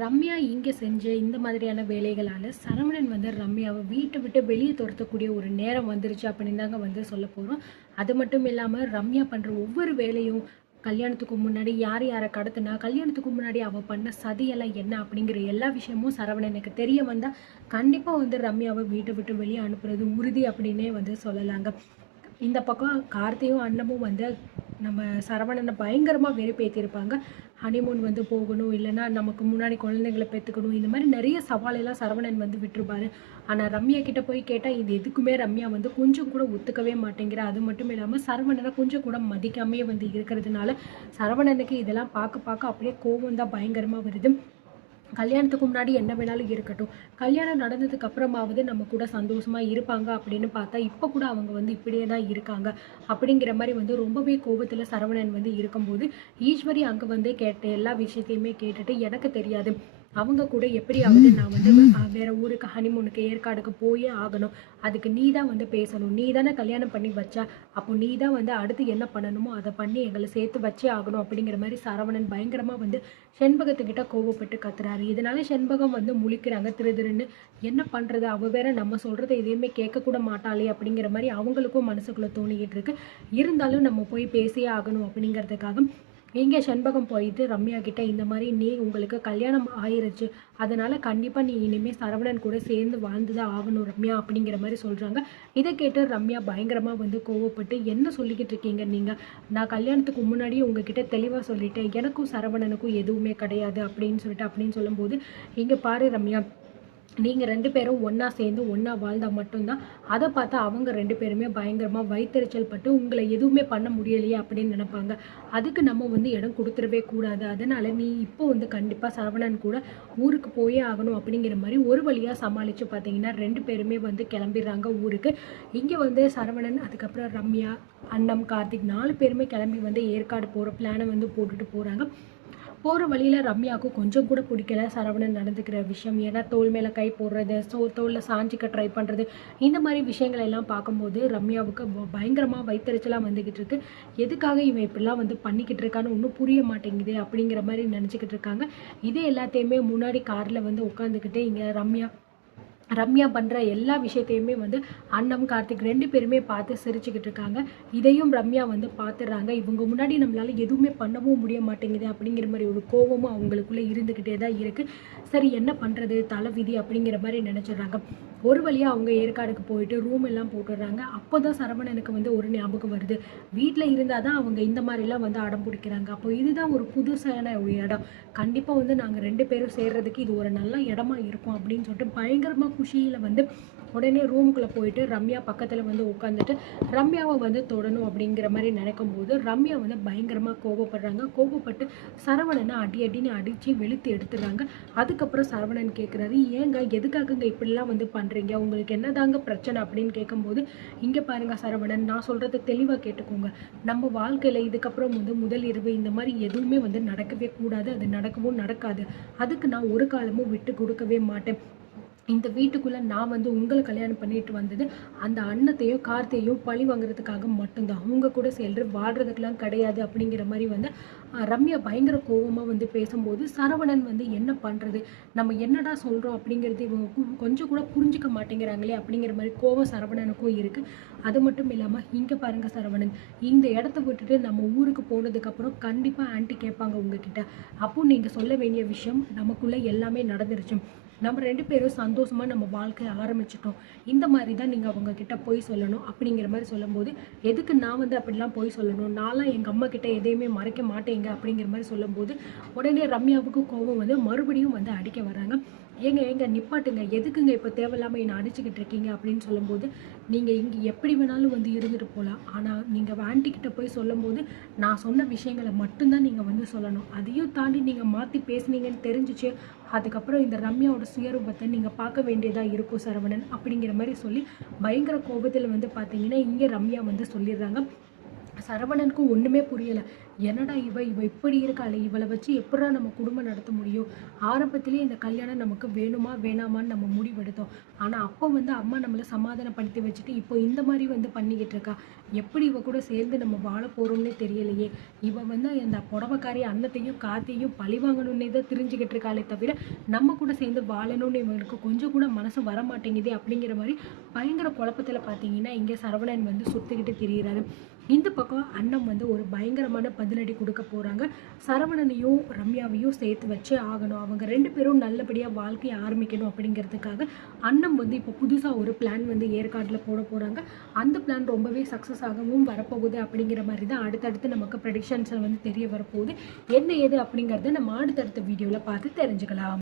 ரம்யா இங்க செஞ்ச இந்த மாதிரியான வேலைகளால சரவணன் வந்து ரம்யாவை வீட்டை விட்டு வெளியே துரத்தக்கூடிய ஒரு நேரம் வந்துருச்சு அப்படின்னு தாங்க வந்து சொல்ல போறோம். அது மட்டும் இல்லாம ரம்யா பண்ற ஒவ்வொரு வேலையும் கல்யாணத்துக்கு முன்னாடி யார் யாரை கடத்தினா, கல்யாணத்துக்கு முன்னாடி அவ பண்ண சதியெல்லாம் என்ன அப்படிங்கிற எல்லா விஷயமும் சரவணனுக்கு தெரிய வந்தா கண்டிப்பா வந்து ரம்யாவை வீட்டை விட்டு வெளியே அனுப்புறது உறுதி அப்படின்னே வந்து சொல்லலாங்க. இந்த பக்கம் கார்த்தியும் அண்ணமும் வந்து நம்ம சரவணனை பயங்கரமாக வெறுப்பேற்றிருப்பாங்க. ஹனிமூன் வந்து போகணும், இல்லைன்னா நமக்கு முன்னாடி குழந்தைங்களை பெற்றுக்கணும், இந்த மாதிரி நிறைய சவாலெல்லாம் சரவணன் வந்து விட்டுருப்பாரு. ஆனால் ரம்யா கிட்ட போய் கேட்டால் இது எதுக்குமே ரம்யா வந்து கொஞ்சம் கூட ஒத்துக்கவே மாட்டேங்கிற. அது மட்டும் இல்லாமல் சரவணனை கொஞ்சம் கூட மதிக்காமே வந்து இருக்கிறதுனால சரவணனுக்கு இதெல்லாம் பார்க்க பார்க்க அப்படியே கோவம் தான் பயங்கரமாக வருது. கல்யாணத்துக்கு முன்னாடி என்ன வேணாலும் இருக்கட்டும், கல்யாணம் நடந்ததுக்கு அப்புறமாவது நம்ம கூட சந்தோஷமா இருப்பாங்க அப்படின்னு பார்த்தா இப்போ கூட அவங்க வந்து இப்படியே தான் இருக்காங்க அப்படிங்கிற மாதிரி வந்து ரொம்பவே கோபத்தில் சரவணன் வந்து இருக்கும்போது ஈஸ்வரி அங்கே வந்து கேட்ட எல்லா விஷயத்தையுமே கேட்டுட்டு எனக்கு தெரியாது, அவங்க கூட எப்படியாவது நான் வந்து வேற ஊருக்கு ஹனிமூனுக்கு ஏற்காடுக்கு போயே ஆகணும், அதுக்கு நீ தான் வந்து பேசணும், நீ தானே கல்யாணம் பண்ணி வச்சா, அப்போ நீ தான் வந்து அடுத்து என்ன பண்ணணுமோ அதை பண்ணி எங்களை சேர்த்து வச்சே ஆகணும் அப்படிங்கிற மாதிரி சரவணன் பயங்கரமாக வந்து செண்பகத்துக்கிட்ட கோவப்பட்டு கத்துறாரு. இதனால செண்பகம் வந்து முழிக்கிறாங்க திரு திருன்னு. என்ன பண்றது, அவ வேற நம்ம சொல்றதை எதையுமே கேட்க கூட மாட்டாளே அப்படிங்கிற மாதிரி அவங்களுக்கும் மனசுக்குள்ள தோணிக்கிட்டு இருக்கு. இருந்தாலும் நம்ம போய் பேசியே ஆகணும் அப்படிங்கிறதுக்காக இங்கே செண்பகம் போயிட்டு ரம்யா கிட்ட இந்த மாதிரி நீ உங்களுக்கு கல்யாணம் ஆயிருச்சு, அதனால கண்டிப்பா நீ இனிமே சரவணன் கூட சேர்ந்து வாழ்ந்துதான் ஆகணும் ரம்யா அப்படிங்கிற மாதிரி சொல்றாங்க. இதை கேட்டு ரம்யா பயங்கரமா வந்து கோவப்பட்டு என்ன சொல்லிக்கிட்டு இருக்கீங்க நீங்க, நான் கல்யாணத்துக்கு முன்னாடியே உங்ககிட்ட தெளிவா சொல்லிட்டேன், எனக்கும் சரவணனுக்கும் எதுவுமே கிடையாது அப்படின்னு சொல்லும்போது, இங்க பாரு ரம்யா, நீங்கள் 2 பேரும் ஒன்றா சேர்ந்து ஒன்றா வாழ்ந்தால் மட்டும்தான் அதை பார்த்தா அவங்க 2 பேருமே பயங்கரமாக வயிற்றெரிச்சல் பட்டு உங்களை எதுவுமே பண்ண முடியலையே அப்படின்னு நினைப்பாங்க. அதுக்கு நம்ம வந்து இடம் கொடுத்துடவே கூடாது. அதனால் நீ இப்போ வந்து கண்டிப்பாக சரவணன் கூட ஊருக்கு போயே ஆகணும் அப்படிங்கிற மாதிரி ஒரு வழியாக சமாளித்து பார்த்தீங்கன்னா 2 பேருமே வந்து கிளம்பிடுறாங்க ஊருக்கு. இங்கே வந்து சரவணன் அதுக்கப்புறம் ரம்யா அண்ணம் கார்த்திக் 4 பேருமே கிளம்பி வந்து ஏற்காடு போகிற பிளானை வந்து போட்டுட்டு போகிறாங்க. போகிற வழியில் ரம்யாவுக்கு கொஞ்சம் கூட பிடிக்கல சரவணன் நடந்துக்கிற விஷயம். ஏன்னா தோல் மேலே கை போடுறது, தோலில் சாஞ்சிக்க ட்ரை பண்ணுறது, இந்த மாதிரி விஷயங்கள் எல்லாம் பார்க்கும்போது ரம்யாவுக்கு பயங்கரமாக வயிற்றுச்சலாக வந்துக்கிட்டு இருக்கு. எதுக்காக இவன் இப்படிலாம் வந்து பண்ணிக்கிட்டு இருக்கான்னு ஒன்றும் புரிய மாட்டேங்குது அப்படிங்கிற மாதிரி நினச்சிக்கிட்டு இருக்காங்க. இதே எல்லாத்தையுமே முன்னாடி காரில் வந்து உட்காந்துக்கிட்டு இங்கே ரம்யா பண்ணுற எல்லா விஷயத்தையுமே வந்து அண்ணம் கார்த்திக் 2 பேருமே பார்த்து சிரிச்சுக்கிட்டு இருக்காங்க. இதையும் ரம்யா வந்து பார்த்துடுறாங்க. இவங்க முன்னாடி நம்மளால எதுவுமே பண்ணவும் முடிய மாட்டேங்குது அப்படிங்கிற மாதிரி ஒரு கோபமும் அவங்களுக்குள்ளே இருந்துக்கிட்டே தான் இருக்குது. சரி என்ன பண்ணுறது, தலை விதி அப்படிங்கிற மாதிரி நினச்சிடுறாங்க. ஒரு வழியாக அவங்க ஏற்காடுக்கு போயிட்டு ரூம் எல்லாம் போட்டுடுறாங்க. அப்போ தான் சரவணனுக்கு வந்து ஒரு ஞாபகம் வருது, வீட்டில் இருந்தால் தான் அவங்க இந்த மாதிரிலாம் வந்து அடம் பிடிக்கிறாங்க, அப்போ இதுதான் ஒரு புதுசான ஒரு இடம், கண்டிப்பாக வந்து நாங்கள் 2 பேரும் சேர்றதுக்கு இது ஒரு நல்ல இடமா இருக்கும் அப்படின்னு சொல்லிட்டு பயங்கரமாக குஷியில் வந்து உடனே ரூமுக்குள்ளே போயிட்டு ரம்யா பக்கத்தில் வந்து உட்காந்துட்டு ரம்யாவை வந்து தொடணும் அப்படிங்கிற மாதிரி நினைக்கும் போது ரம்யா வந்து பயங்கரமாக கோபப்படுறாங்க. கோபப்பட்டு சரவணனை அடின்னு அடித்து வெளுத்து எடுத்துடுறாங்க. அதுக்கப்புறம் சரவணன் கேட்குறாரு, ஏங்க எதுக்காகங்க இப்படிலாம் வந்து பண்ணுறீங்க, உங்களுக்கு என்னதாங்க பிரச்சனை அப்படின்னு கேட்கும்போது, இங்கே பாருங்க சரவணன், நான் சொல்கிறத தெளிவாக கேட்டுக்கோங்க, நம்ம வாழ்க்கையில் இதுக்கப்புறம் வந்து முதல் இரவு இந்த மாதிரி எதுவுமே வந்து நடக்கவே கூடாது, அது நடக்கவும் நடக்காது, அதுக்கு நான் ஒரு காலமும் விட்டு கொடுக்கவே மாட்டேன். இந்த வீட்டுக்குள்ளே நான் வந்து உங்களை கல்யாணம் பண்ணிட்டு வந்தது அந்த அன்னத்தையும் கார்த்தியையும் பழி வாங்குறதுக்காக மட்டும்தான், அவங்க கூட சேர்ந்து வாழ்கிறதுக்கெலாம் கிடையாது அப்படிங்கிற மாதிரி வந்து ரம்யா பயங்கர கோபமாக வந்து பேசும்போது சரவணன் வந்து என்ன பண்ணுறது, நம்ம என்னடா சொல்கிறோம் அப்படிங்கிறது இவங்க கொஞ்சம் கூட புரிஞ்சிக்க மாட்டேங்கிறாங்களே அப்படிங்கிற மாதிரி கோபம் சரவணனுக்கும் இருக்குது. அது மட்டும் இல்லாமல் இங்கே பாருங்கள் சரவணன், இந்த இடத்த விட்டுட்டு நம்ம ஊருக்கு போனதுக்கப்புறம் கண்டிப்பாக ஆன்ட்டி கேட்பாங்க உங்ககிட்ட, அப்போ நீங்கள் சொல்ல வேண்டிய விஷயம் நமக்குள்ளே எல்லாமே நடந்துருச்சு, நம்ம 2 பேரும் சந்தோஷமாக நம்ம வாழ்க்கையை ஆரம்பிச்சிட்டோம், இந்த மாதிரி தான் நீங்கள் அவங்க கிட்ட போய் சொல்லணும் அப்படிங்கிற மாதிரி சொல்லும்போது, எதுக்கு நான் வந்து அப்படிலாம் போய் சொல்லணும், நான்லாம் எங்கள் அம்மா கிட்ட எதையுமே மறைக்க மாட்டேங்க அப்படிங்கிற மாதிரி சொல்லும்போது உடனே ரம்யாவுக்கு கோபம் வந்து மறுபடியும் வந்து அடிக்க வராங்க. ஏங்க ஏங்க நிப்பாட்டுங்க, எதுக்குங்க இப்போ தேவையில்லாமல் என்னை அடிச்சுக்கிட்டு இருக்கீங்க அப்படின்னு சொல்லும்போது, நீங்கள் இங்கே எப்படி வேணாலும் வந்து இருந்துட்டு போகலாம், ஆனால் நீங்கள் ஆன்ட்டிக்கிட்ட போய் சொல்லும்போது நான் சொன்ன விஷயங்களை மட்டும்தான் நீங்கள் வந்து சொல்லணும், அதையும் தாண்டி நீங்கள் மாற்றி பேசுனீங்கன்னு தெரிஞ்சிச்சு, அதுக்கப்புறம் இந்த ரம்யாவோட சுயரூபத்தை நீங்கள் பார்க்க வேண்டியதாக இருக்கும் சரவணன் அப்படிங்கிற மாதிரி சொல்லி பயங்கர கோபத்தில் வந்து பார்த்தீங்கன்னா இங்கே ரம்யா வந்து சொல்லிடுறாங்க. சரவணனுக்கும் ஒன்றுமே புரியலை, என்னடா இவ இப்படி இருக்காளே, இவளை வச்சு எப்படிடா நம்ம குடும்பம் நடத்த முடியும்? ஆரம்பத்திலேயே இந்த கல்யாணம் நமக்கு வேணுமா வேணாமான்னு நம்ம முடிவெடுத்தோம். ஆனா அப்போ வந்து அம்மா நம்மளை சமாதானப்படுத்தி வச்சுட்டு இப்போ இந்த மாதிரி வந்து பண்ணிக்கிட்டு இருக்கா. எப்படி இவ கூட சேர்ந்து நம்ம வாழ போறோம்னே தெரியலையே. இவ வந்து அந்த புடவைக்காரி அன்னத்தையும் காத்தையும் பழி வாங்கணும்னே தான் தெரிஞ்சுக்கிட்டு இருக்காளே தவிர நம்ம கூட சேர்ந்து வாழணும்னு இவங்களுக்கு கொஞ்சம் கூட மனசு வர மாட்டேங்குது. அப்படிங்கிற மாதிரி பயங்கர குழப்பத்துல பார்த்தீங்கன்னா இங்கே சரவணன் வந்து சுத்திக்கிட்டு திரியிறாரு. இந்த பக்கம் அண்ணன் வந்து ஒரு பயங்கரமான பதிலடி கொடுக்க போறாங்க. சரவணனையும் ரம்யாவையும் சேர்த்து வச்சே ஆகணும். அவங்க 2 பேரும் நல்லபடியா வாழ்க்கையை ஆரம்பிக்கணும் அப்படிங்கிறதுக்காக அண்ணன் வந்து இப்போ புதுசா ஒரு பிளான் வந்து ஏற்காடுல போட போறாங்க. அந்த பிளான் ரொம்பவே சக்ஸஸ் ஆகவும் வரப்போகுது அப்படிங்கிற மாதிரி தான் அடுத்தடுத்து நமக்கு ப்ரெடிக்ஷன்ஸ் வந்து தெரிய வரப்போகுது. என்ன ஏது அப்படிங்கிறத நம்ம அடுத்தடுத்த வீடியோவில் பார்த்து தெரிஞ்சுக்கலாம்.